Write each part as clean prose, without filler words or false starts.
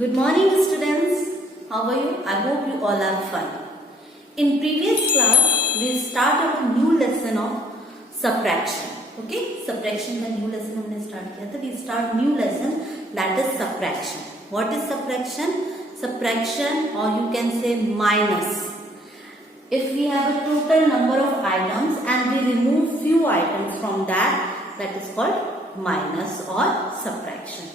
Good morning students. How are you? I hope you all are fine. In previous class, we started a new lesson of subtraction. Okay? Subtraction का new lesson हमने start किया था. We start new lesson that is subtraction. What is subtraction? Subtraction, or you can say minus. If we have a total number of items and we remove few items from that is called minus or subtraction.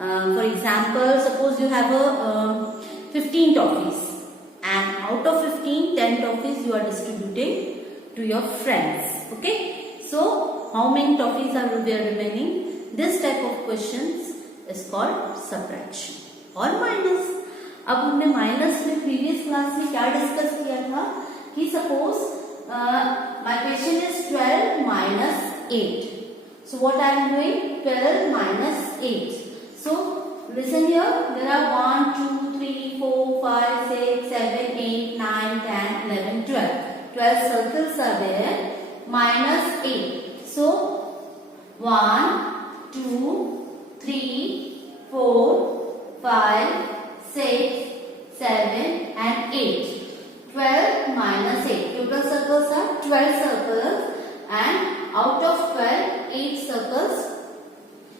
For example, suppose you have a 15 toffees and out of 15, 10 toffees you are distributing to your friends. Okay? So, how many toffees are there remaining? This type of questions is called subtraction or minus. अब हमने minus में previous class में क्या discuss किया था कि suppose my question is 12 minus 8. So what I am doing? 12 minus 8. So listen here, there are 1, 2, 3, 4, 5, 6, 7, 8, 9, 10, 11, 12. 12 circles are there. Minus 8. So 1, 2, 3, 4, 5, 6, 7 and 8. 12 minus 8. Total circles are 12 circles and out of 12, 8 circles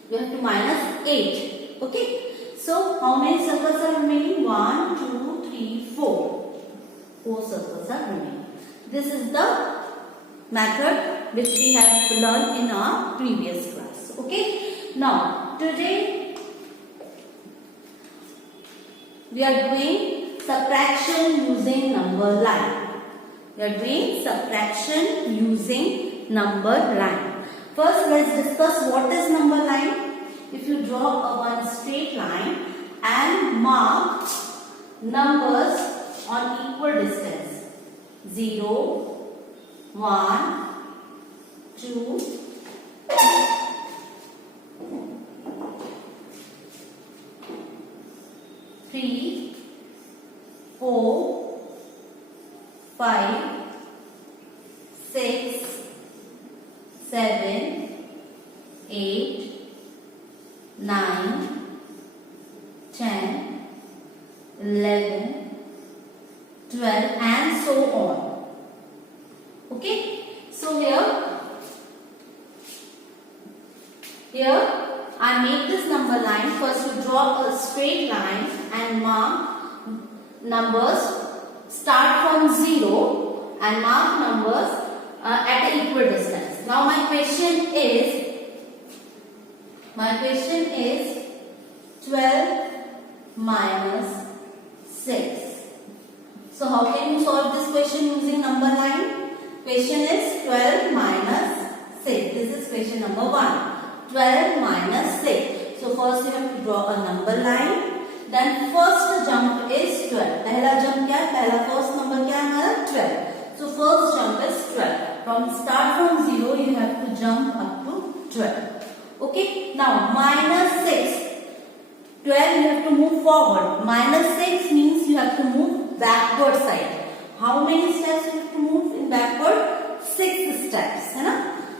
you have to minus 8. Okay. So how many circles are remaining? 1, 2, 3, 4. 4 circles are remaining. This is the method which we have learned in our previous class. Okay. Now today we are doing subtraction using number line. We are doing subtraction using number line. First, let's discuss what is number line. If you draw one straight line and mark numbers on equal distance, 0, 1, 2, 3, 4, 5, 6, 7, 8, 9, 10, 11, 12 and so on. Okay. So here I make this number line. First you draw a straight line and mark numbers, start from 0 and mark numbers at an equal distance. Now my question is 12 minus 6. So how can you solve this question using number line? Question is 12 minus 6. This is question number 1. 12 minus 6. So first you have to draw a number line. Then first jump is 12. पहला jump क्या है? पहला first number क्या है हमारा? 12. So first jump is 12. Start from 0 you have to jump up to 12. Okay. Now minus 6. 12 you have to move forward. Minus 6 means you have to move backward side. How many steps you have to move in backward? 6 steps. है ना?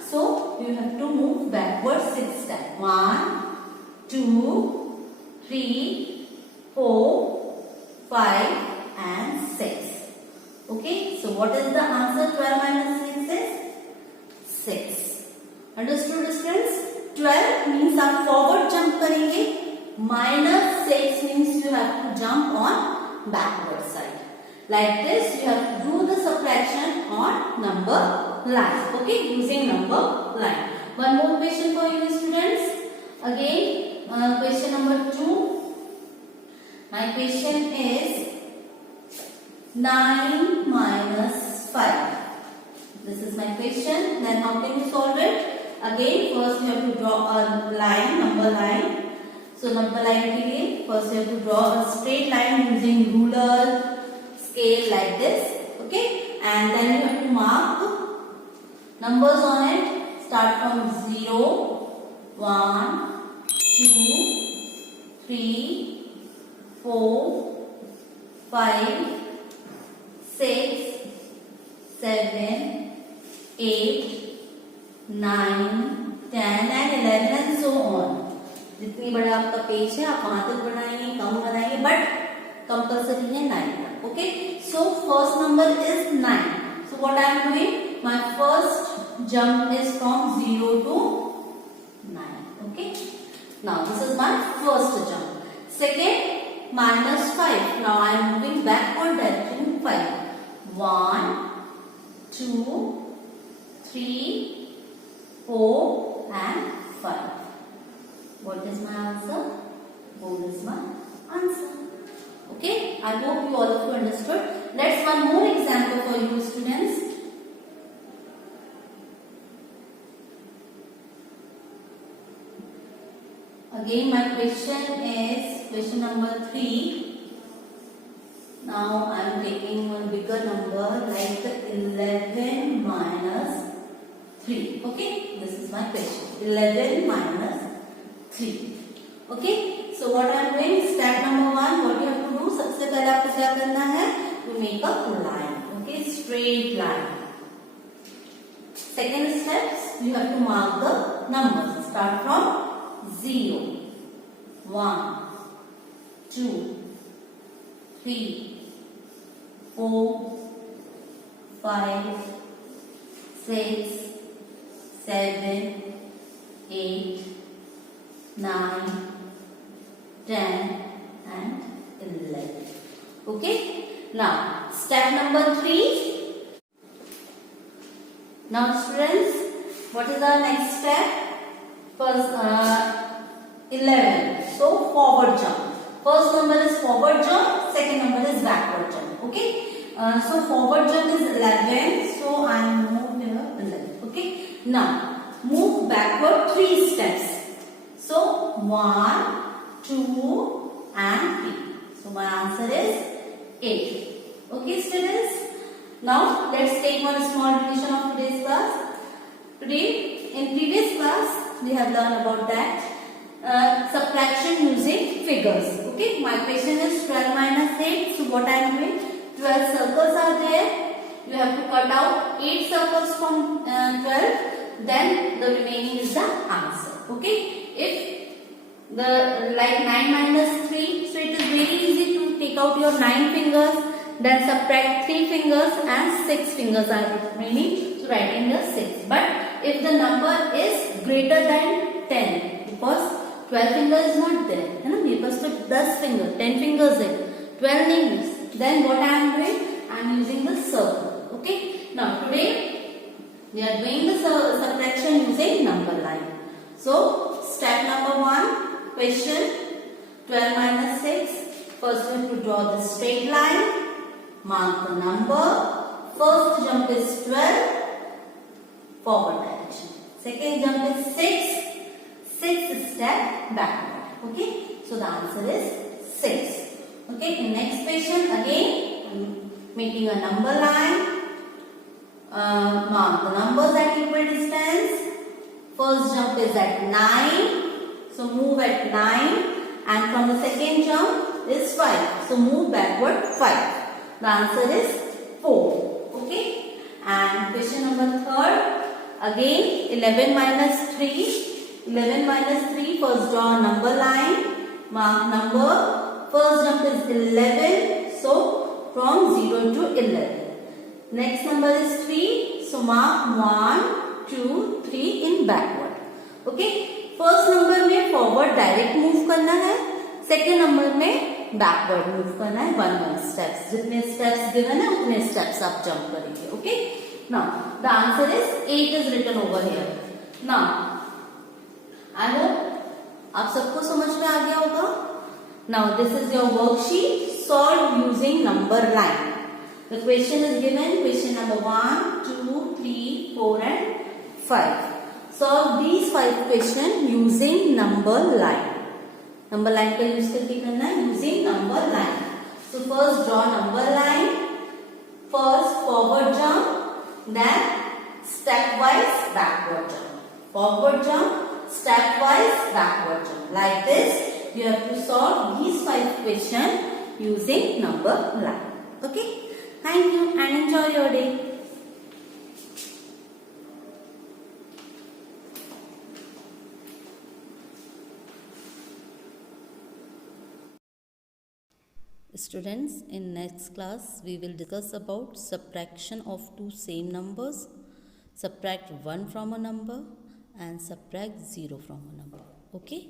So you have to move backward 6 steps. 1, 2, 3, 4, 5 and 6. Okay. So what is the answer? 12 minus 6 is 6. Understood students? 12 means आप forward jump करेंगे. Minus 6 means you have to jump on backward side. Like this you have to do the subtraction on number line. Okay, using number line. One more question for you students. Again, question number 2. My question is 9 minus 5. This is my question. Then how can you solve it? Again, first you have to draw a line, number line. So number line के लिए first you have to draw a straight line using ruler, scale like this. Okay, and then you have to mark numbers on it. Start from 0, 1, 2, 3, 4, 5, 6, 7, 8, 9, 10 and 11 and so on. जितनी बड़ा आपका page है आप वहां तक बनाएंगे, कम बनाएंगे, बट कंपल्सरी है 9 तक. Okay, so first number is 9. So what I am doing, my first jump is from 0 to 9. Okay, now this is my first jump. Second, -5. Now I am moving backward direction 5. 1, 2, 3, 4 and 5. What is my answer? 4 is my answer. Okay, I hope you all of you understood. Let's one more example for you students. Again my question is question number 3. Now I am taking one bigger number like 11 minus 3. Okay, this is my question. 11 minus 3. Okay, so what I am doing, step number 1, what you have to do, सबसे पहले आपको क्या करना है, to make a line. Okay, straight line. Second steps, you have to mark the numbers. Start from 0, 1, 2, 3, 4, 5, 6, 7, 8, 9, 10 and 11. Okay, now step number 3. Now students, what is our next step? First 11. So forward jump. First number is forward jump, second number is backward jump. Okay, so forward jump is 11. So I move here 11. Okay, now move backward 3 steps. So 1, 2 and 3. So my answer is 8. Okay students, now let's take one small revision of today's class. Today in previous class we have learned about that subtraction using figures. Okay, my question is 12 minus 8. So what I am doing, 12 circles are there. You have to cut out 8 circles from 12. Then the remaining is the answer. Okay, if the like 9 minus 3, so it is very easy to take out your 9 fingers, then subtract 3 fingers and 6 fingers are remaining, so writing the 6. But if the number is greater than 10, because 12 fingers is not there, है ना, मेरे पास तो 10 finger, 10 fingers है, 12 नहीं है, then what I am doing, I am using the circle. Okay, now today we are doing the subtraction using number line. So step number 1, question 12 minus 6. First we have to draw the straight line, mark the number. First jump is 12, forward direction. Second jump is 6. 6 step backward. Okay, so the answer is 6. Okay, in next question again making a number line. Mark the numbers at equal distance. First jump is at 9, so move at 9, and from the second jump is 5, so move backward 5. The answer is 4. Okay, and question number 3rd, again 11 minus 3. 11 minus 3, first draw a number line, mark number, first jump is 11, so from 0 to 11. Next number is 3, so mark 1, 2, 3 in backward. Okay, first number में forward direct move करना है, second number में backward move करना है, 1 steps. जितने steps given है उतने steps आप jump करेंगे. Okay, now the answer is 8 is written over here. Now I hope आप सबको समझ में आ गया होगा. Now this is your worksheet. Solve using number line. The question is given. Question number 1, 2, 3, 4 and 5. Solve these 5 questions using number line. Number line का use करके करना है using number line. So first draw number line. First forward jump, then stepwise backward jump. Forward jump, stepwise backward jump. Like this, you have to solve these 5 questions using number line. Okay? Thank you and enjoy your day. Students, in next class we will discuss about subtraction of two same numbers, subtract 1 from a number and subtract 0 from a number. Okay.